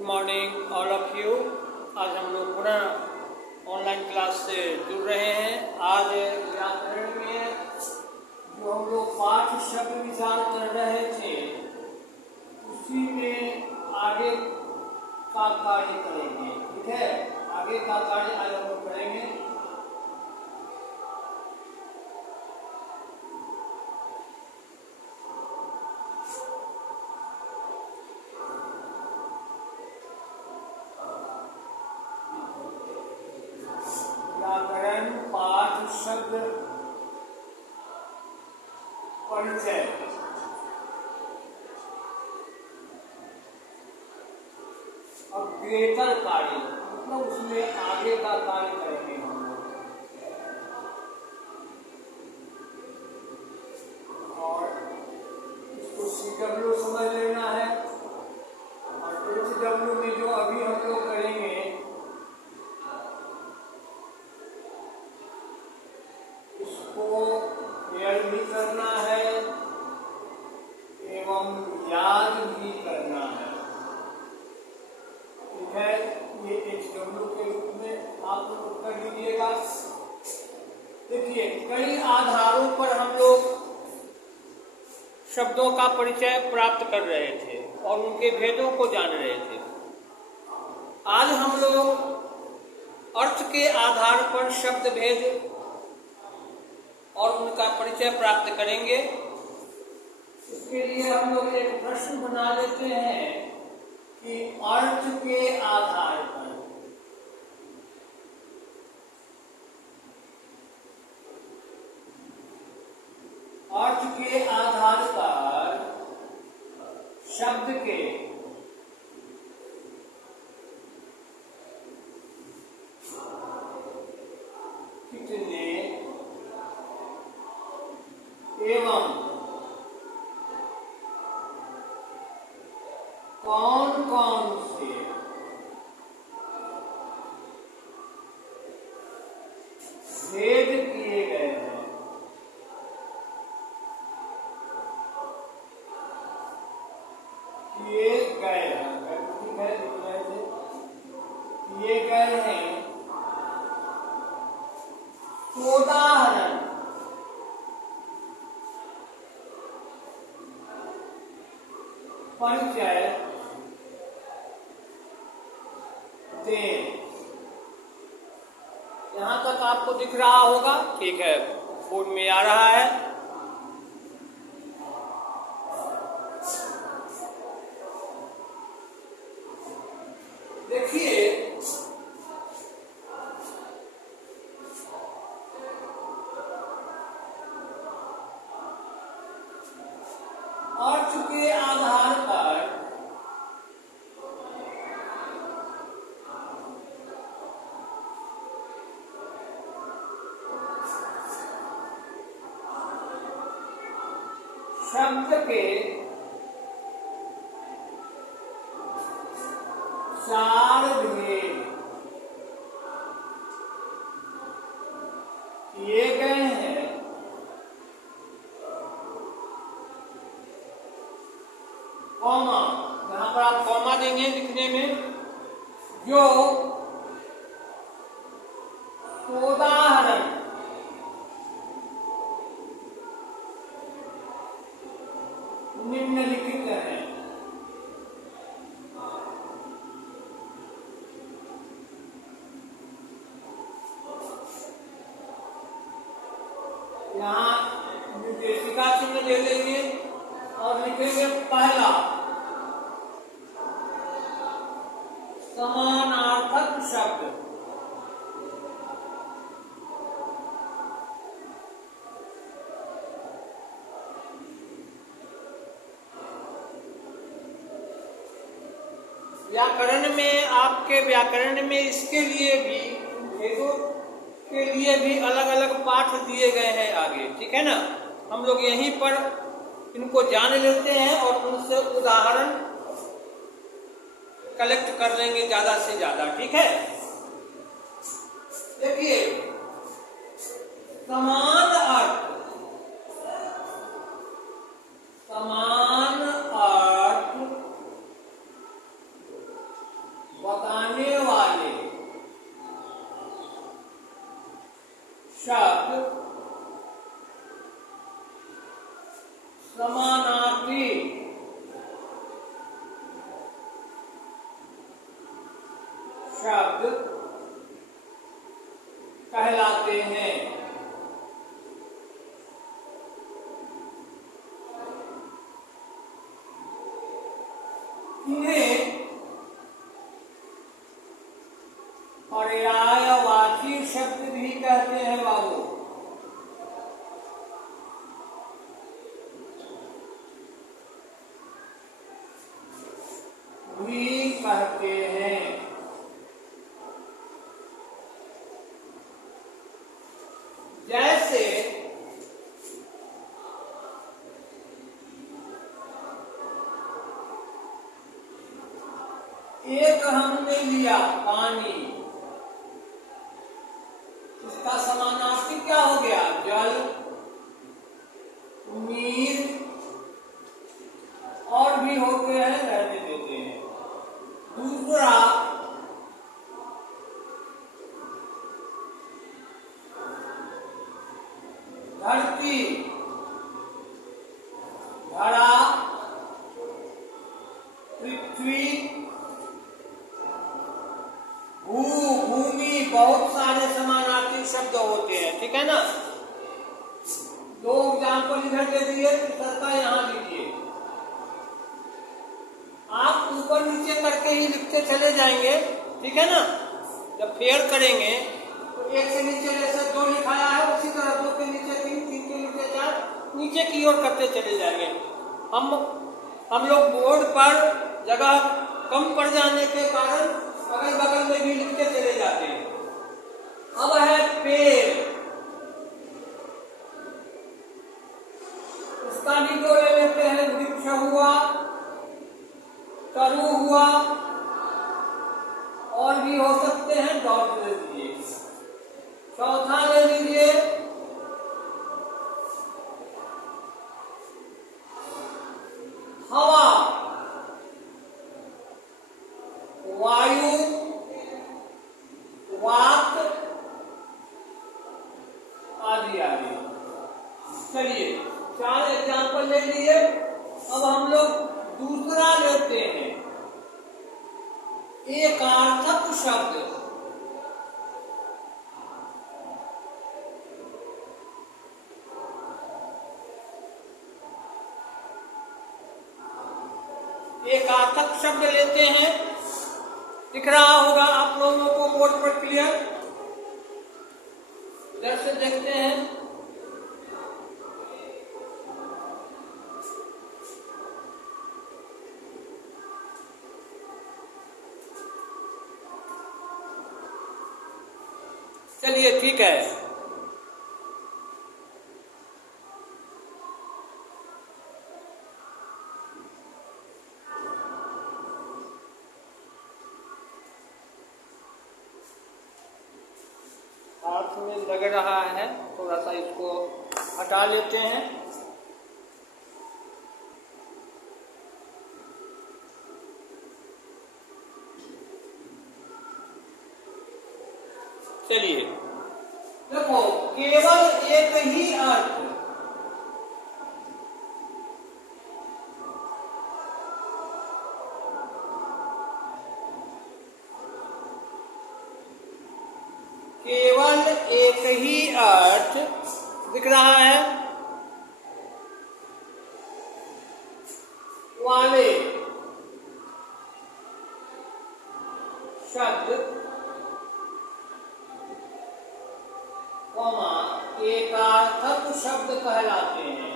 Good morning all of you. आज हम लोग पुनः ऑनलाइन क्लास से जुड़ रहे हैं। आज व्याकरण में जो हम लोग पाठ शब्द विचार कर रहे थे उसी में आगे का कार्य करेंगे। ठीक है, आगे का कार्य आज हम लोग करेंगे। व्याकरण पाठ शब्द परिचय। अग्रेतर कार्य मतलब उसमें आगे का कार्य करेंगे हम लोग। और इसको CW समझ लेना है। और HW में जो अभी हम लोग करेंगे इसको याद भी करना है एवं याद भी करना है। ठीक है, ये HW के रूप में आप लोग कर लीजिएगा। देखिए, कई आधारों पर हम लोग शब्दों का परिचय प्राप्त कर रहे थे और उनके भेदों को जान रहे थे। आज हम लोग अर्थ के आधार पर शब्द भेद और उनका परिचय प्राप्त करेंगे। इसके लिए हम लोग एक प्रश्न बना लेते हैं कि अर्थ के आधार पर शब्द के कितने एवं कौन कौन से भेद किए गए हैं। किए गए हैं उदाहरण परिचय दे। यहां तक आपको दिख रहा होगा? ठीक है, बोर्ड में आ रहा है। देखिए, अर्थ के आधार पर शब्द के चार भेद किए गए हैं। कॉमा, यहां पर आप कॉमा देंगे लिखने में, जो उदाहरण निम्नलिखित है। यहाँ निर्देशिका चिन्ह दे देंगे और लिखेंगे पहला समानार्थक शब्द। व्याकरण में, आपके व्याकरण में इसके लिए भी, भेदों के लिए भी अलग अलग पाठ दिए गए हैं आगे। ठीक है ना, हम लोग यहीं पर इनको जान लेते हैं और उनसे उदाहरण कलेक्ट कर लेंगे ज्यादा से ज्यादा। ठीक है, देखिए, समान अर्थ शब्द कहलाते हैं। इन्हें पर्यायवाची शब्द भी कहते हैं बाबू। भी कहते हैं। जैसे एक हमने लिया पानी, इसका समानार्थी क्या हो गया? जल, नीर, और भी होते हैं, रहने देते हैं। दूसरा धरती, धरा, पृथ्वी, भूमि, बहुत सारे समानार्थी शब्द होते हैं, ठीक है ना। दो एग्जाम्पल इधर दे दिए, तीसरा यहाँ लीजिए। आप ऊपर नीचे करके ही लिखते चले जाएंगे, ठीक है ना। जब फेयर करेंगे तो एक से नीचे जैसे दो लिखाया है उसी तरह दो के नीचे तीन, तीन के नीचे चार, नीचे की ओर करते चले जाएंगे। हम लोग बोर्ड पर जगह कम पड़ जाने के कारण अगल बगल में भी लिखते चले जाते हैं। अब है पेड़, इसका भी दो ले लेते हैं। वृक्ष हुआ, तरु हुआ, और भी हो सकते हैं, डॉट ले लीजिए। चौथा ले लीजिए हवा, वायु, वात आदि आदि। चलिए 4 एग्जाम्पल ले लिए। अब हम लोग दूसरा लेते हैं, एकार्थक शब्द। एकार्थक शब्द लेते हैं, दिख रहा होगा आप लोगों को बोर्ड पर क्लियर। इधर से देखते हैं। चलिए ठीक है। हाथ में लग रहा है, थोड़ा सा इसको हटा लेते हैं। चलिए देखो, केवल एक ही अर्थ, केवल एक ही अर्थ दिख रहा है वाले शब्द एकार्थक शब्द कहलाते हैं।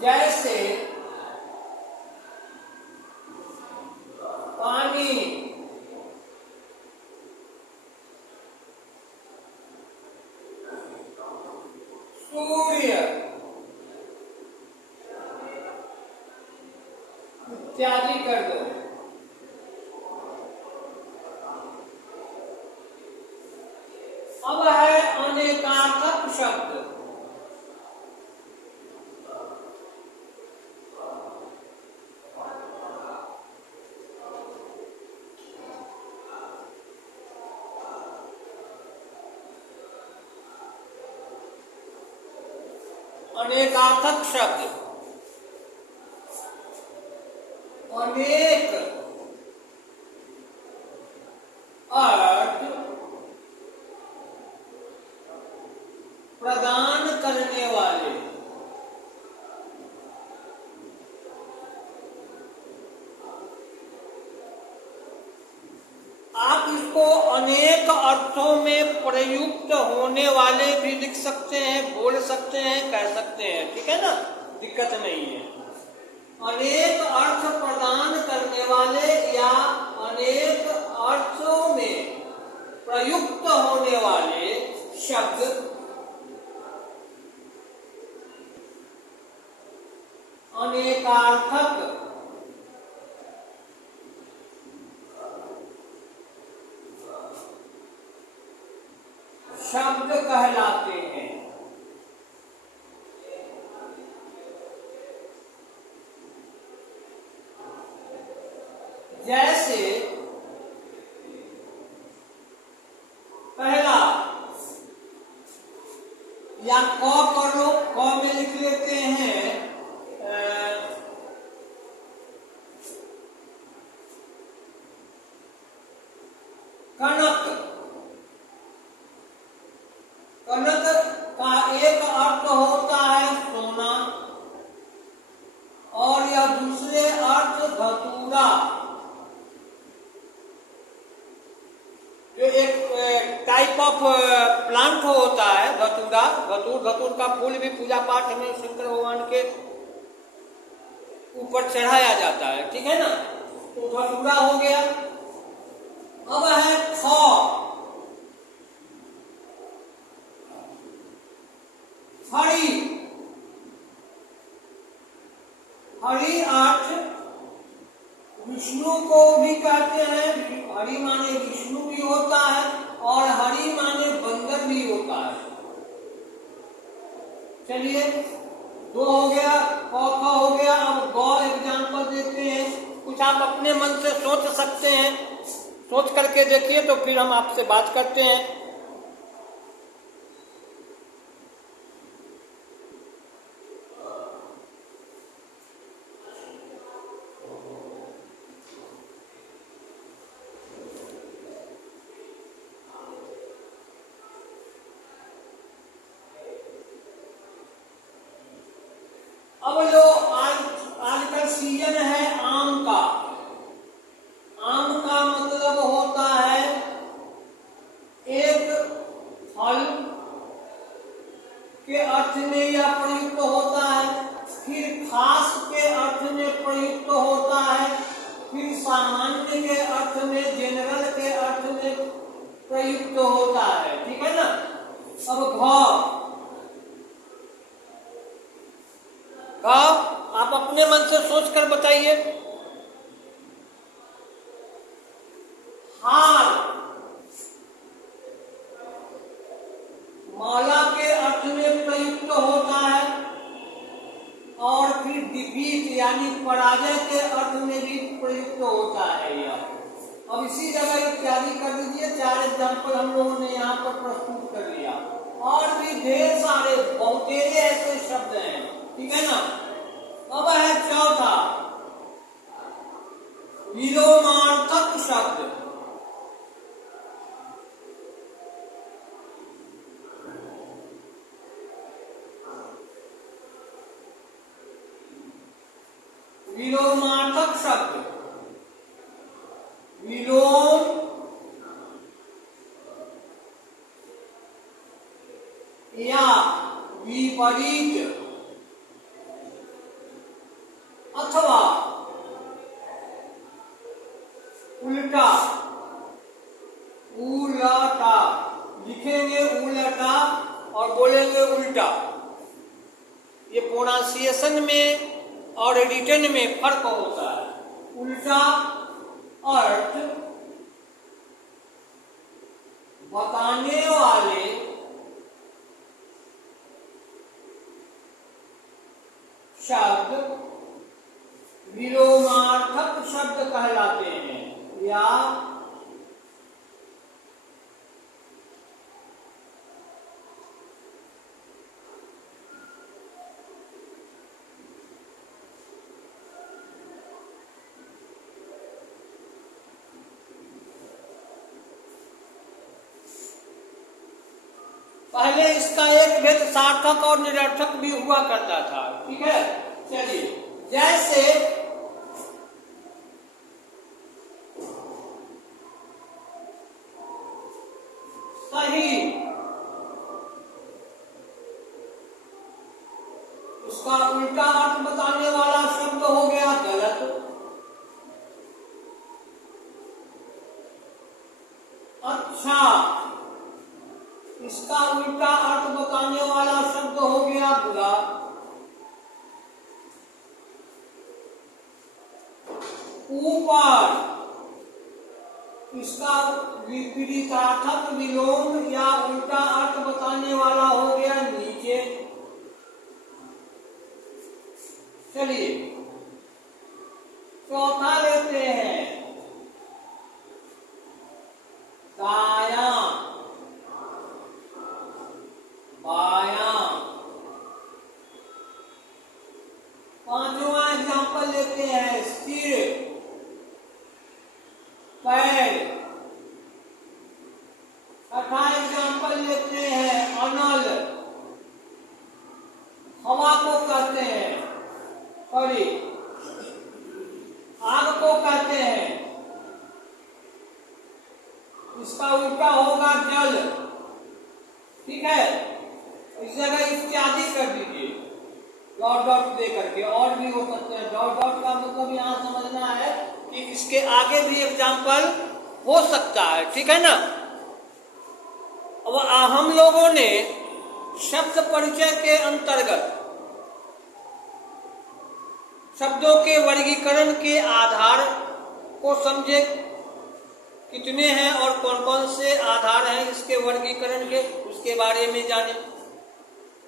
जैसे पानी, सूर्य इत्यादि कर दो। अब है अनेकार्थक शब्द। अनेकार्थक शब्द, अनेक अर्थ प्रदान करने वाले। आप इसको अनेक अर्थों में प्रयुक्त होने वाले भी लिख सकते हैं, बोल सकते हैं, कह सकते हैं, ठीक है ना, दिक्कत नहीं है। अनेक अर्थ प्रदान करने वाले या अनेक अर्थों में प्रयुक्त होने वाले शब्द अनेकार्थक शब्द कहलाते हैं। जैसे पहला या क कर लो, क में लिख लेते हैं कनक। कनक का एक अर्थ होता है सोना और यह दूसरे अर्थ धतूरा, जो एक टाइप ऑफ प्लांट होता है धतूरा। धतूर का फूल भी पूजा पाठ में शंकर भगवान के ऊपर चढ़ाया जाता है, ठीक है ना, तो धतूरा हो गया। अब है ख, हरि। हरि अर्थ विष्णु को भी कहते हैं, हरि माने विष्णु भी होता है और हरि माने बंदर भी होता है। चलिए, दो हो गया, क हो गया। अब ग एग्जाम्पल देते हैं, कुछ आप अपने मन से सोच सकते हैं, सोच करके देखिए तो फिर हम आपसे बात करते हैं। अब जो आजकल सीजन है आम का, आम का मतलब होता है एक फल के अर्थ में यह प्रयुक्त होता है, फिर खास के अर्थ में प्रयुक्त होता है, फिर सामान्य के अर्थ में, जनरल के अर्थ में प्रयुक्त होता है, ठीक है ना। अब आप अपने मन से सोचकर बताइए। हार माला के अर्थ में प्रयुक्त होता है और फिर डिफीट यानी पराजय के अर्थ में भी प्रयुक्त होता है यह। अब इसी जगह इत्यादि कर दीजिए। 4 एग्जाम्पल हम लोगों ने यहाँ पर प्रस्तुत कर लिया और भी ढेर सारे बहुतेरे ऐसे शब्द हैं, ठीक है ना। अब है चौथा विलोमार्थक शब्द। विलोमार्थक शब्द, विलोम या विपरीत अथवा उल्टा। उलटा लिखेंगे, उलटा और बोलेंगे उल्टा। ये प्रोनाउंसिएशन में और रिटन में फर्क होता है। उल्टा अर्थ बताने वाले शब्द विलोमार्थक शब्द कहलाते हैं या पहले इसका एक भेद सार्थक और निरर्थक भी हुआ करता था। ठीक है, चलिए, जैसे सही, उसका उल्टा अर्थ बताने वाला शब्द हो गया गलत। अच्छा, इसका उल्टा अर्थ बताने वाला शब्द हो गया बुरा। ऊपर, इसका विपरीतार्थक विलोम या उल्टा अर्थ बताने वाला हो गया नीचे। चलिए, चौथा लेते हैं, दायां, बायां। पांचवा एग्जाम्पल लेते हैं, सिर, पैर। छठा एग्जाम्पल लेते हैं, अनल, हवा को कहते हैं, सॉरी, आग को कहते हैं, इसका उल्टा होगा जल। ठीक है, इस जगह इत्यादि कर दीजिए डॉट डॉट दे करके, और भी हो सकते हैं। डॉट डॉट का मतलब यहाँ समझना है कि इसके आगे भी एग्जाम्पल हो सकता है। ठीक है ना। अब हम लोगों ने शब्द परिचय के अंतर्गत शब्दों के वर्गीकरण के आधार को समझे, कितने हैं और कौन कौन से आधार हैं इसके वर्गीकरण के, उसके बारे में जाने।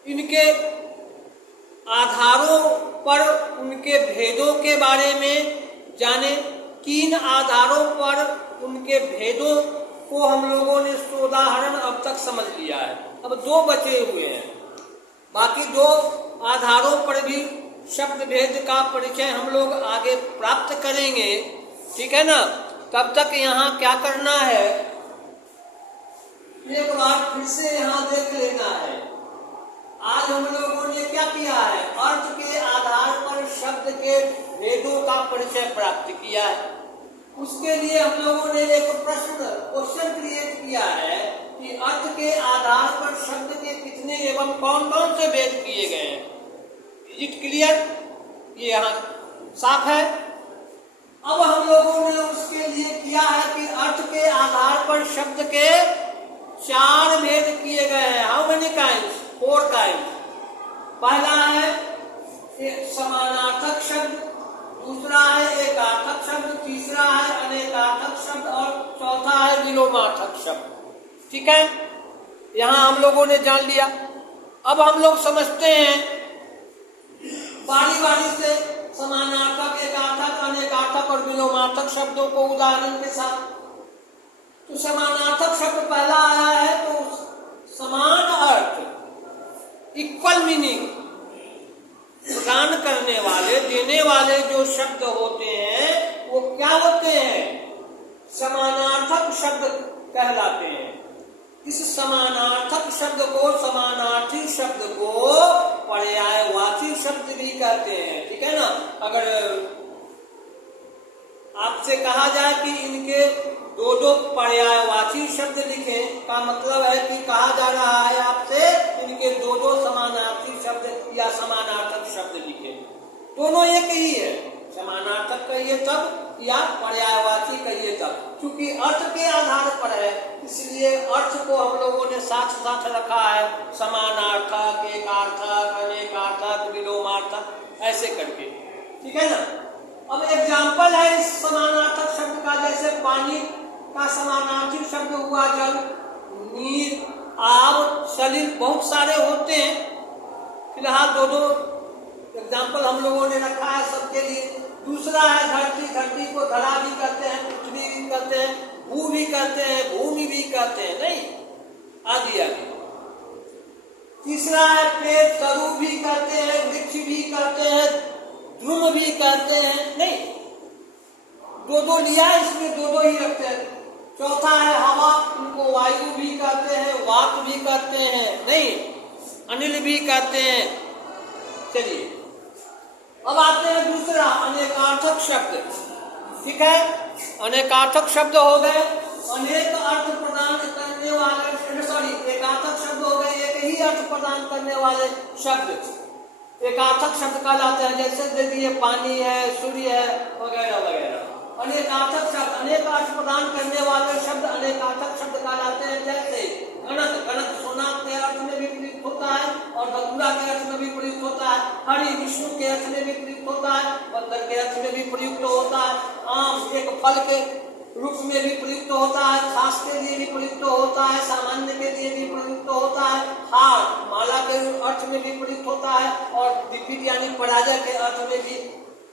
इनके आधारों पर उनके भेदों के बारे में जाने। 3 आधारों पर उनके भेदों को हम लोगों ने उदाहरण अब तक समझ लिया है। अब 2 बचे हुए हैं, बाकी 2 आधारों पर भी शब्द भेद का परिचय हम लोग आगे प्राप्त करेंगे। ठीक है ना। तब तक यहाँ क्या करना है, एक बार फिर से यहाँ देख लेना है। आज हम लोगों ने क्या किया है, अर्थ के आधार पर शब्द के भेदों का परिचय प्राप्त किया है। उसके लिए हम लोगों ने एक क्वेश्चन क्रिएट किया है कि अर्थ के आधार पर शब्द के कितने एवं कौन कौन से भेद किए गए हैं। Is it clear? ये यहाँ साफ है। अब हम लोगों ने उसके लिए किया है कि अर्थ के आधार पर शब्द के 4 भेद किए गए हैं। How many kinds? 4 काइंड्स। पहला है समानार्थक शब्द, दूसरा है एकार्थक शब्द, तीसरा है अनेकार्थक शब्द और चौथा है विलोमार्थक शब्द। ठीक है, यहाँ हम लोगों ने जान लिया। अब हम लोग समझते हैं बारी बारी से समानार्थक, एकार्थक, अनेकार्थक और विलोमार्थक शब्दों को उदाहरण के साथ। तो समानार्थक शब्द पहला आया है, तो समान अर्थ, इक्वल मीनिंग प्रदान करने वाले, देने वाले जो शब्द होते हैं वो क्या होते हैं, समानार्थक शब्द कहलाते हैं। इस समानार्थक शब्द को, समानार्थी शब्द को पर्यायवाची शब्द भी कहते हैं। ठीक है ना। अगर आपसे कहा जाए कि इनके 2 पर्यायवाची शब्द लिखें, का मतलब है कि कहा जा रहा है आपसे इनके 2 समानार्थी शब्द या समानार्थक शब्द लिखें। दोनों एक ही है, समानार्थक कहिए तब या पर्यायवाची कहिए तब। क्योंकि अर्थ के आधार पर है, इसलिए अर्थ को हम लोगों ने साथ साथ रखा है, समानार्थक, एकार्थक, अनेकार्थक, विलोमार्थक, ऐसे करके। ठीक है ना। अब एग्जाम्पल है इस समानार्थक शब्द का, जैसे पानी का समानार्थी शब्द हुआ जल, नीर, आग, सलिल, बहुत सारे होते हैं। फिलहाल 2 एग्जाम्पल हम लोगों ने रखा है सबके लिए। दूसरा है धरती, धरती को धरा भी कहते हैं, पृथ्वी भी कहते हैं, भू भी कहते हैं, भूमि भी कहते हैं, नहीं आदि आदि। तीसरा है पेड़, तरु भी कहते हैं, वृक्ष भी कहते हैं, ध्रुव भी कहते हैं, नहीं 2 लिया, इसमें 2 ही रखते हैं। चौथा है हवा, उनको वायु भी कहते हैं, वात भी कहते हैं, नहीं, अनिल भी कहते हैं। चलिए अब आते हैं दूसरा अनेकार्थक शब्द। ठीक है, अनेकार्थक शब्द हो गए, अनेक अर्थ प्रदान करने वाले, सॉरी, एकार्थक शब्द हो गए, एक ही अर्थ प्रदान करने वाले शब्द एकार्थक शब्द कहलाते हैं। जैसे देखिए पानी है, सूर्य है, वगैरह वगैरह। अनेकार्थक शब्द, अनेक अर्थ प्रदान करने वाले शब्द अनेकार्थक शब्द कहलाते हैं। जैसे गणक, गणक सोना के अर्थ में भी प्रयुक्त होता है और बकुला के अर्थ में भी प्रयुक्त होता है। हरि विष्णु के अर्थ में भी प्रयुक्त होता है, पत्थर के अर्थ में भी प्रयुक्त होता है। आम एक फल के रूप में भी प्रयुक्त होता है, खास के लिए भी प्रयुक्त होता है, सामान्य के लिए भी प्रयुक्त होता है। हार, माला के अर्थ में भी प्रयुक्त होता है और दिव्य यानी पराजय के अर्थ में भी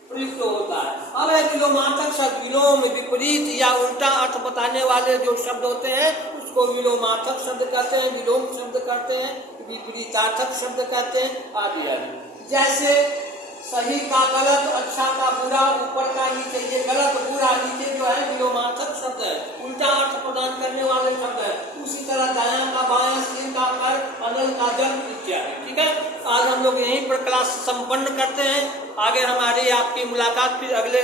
प्रयुक्त होता है। अब है विलोमार्थक शब्द। विलोम, विपरीत या उल्टा अर्थ बताने वाले जो शब्द होते हैं उसको विलोमार्थक शब्द कहते हैं, विलोम शब्द कहते हैं, विपरीतार्थक शब्द कहते हैं, आदि आदि। जैसे सही का गलत, अच्छा का बुरा, ऊपर का नीचे, ये गलत बुरा नीचे जो है विलोमार्थक शब्द है, उल्टा अर्थ प्रदान करने वाले शब्द है। उसी तरह दायां का बायां, सिर का कर, अनल का जल इत्यादि। ठीक है, आज हम लोग यहीं पर क्लास संपन्न करते हैं। आगे हमारी आपकी मुलाकात फिर अगले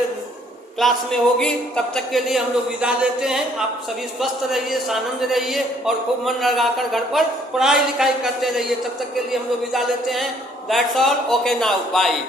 क्लास में होगी। तब तक के लिए हम लोग विदा लेते हैं। आप सभी स्वस्थ रहिए, आनंद रहिए और खूब मन लगाकर घर पर पढ़ाई लिखाई करते रहिए। तब तक के लिए हम लोग विदा लेते हैं। That's all, okay now, bye.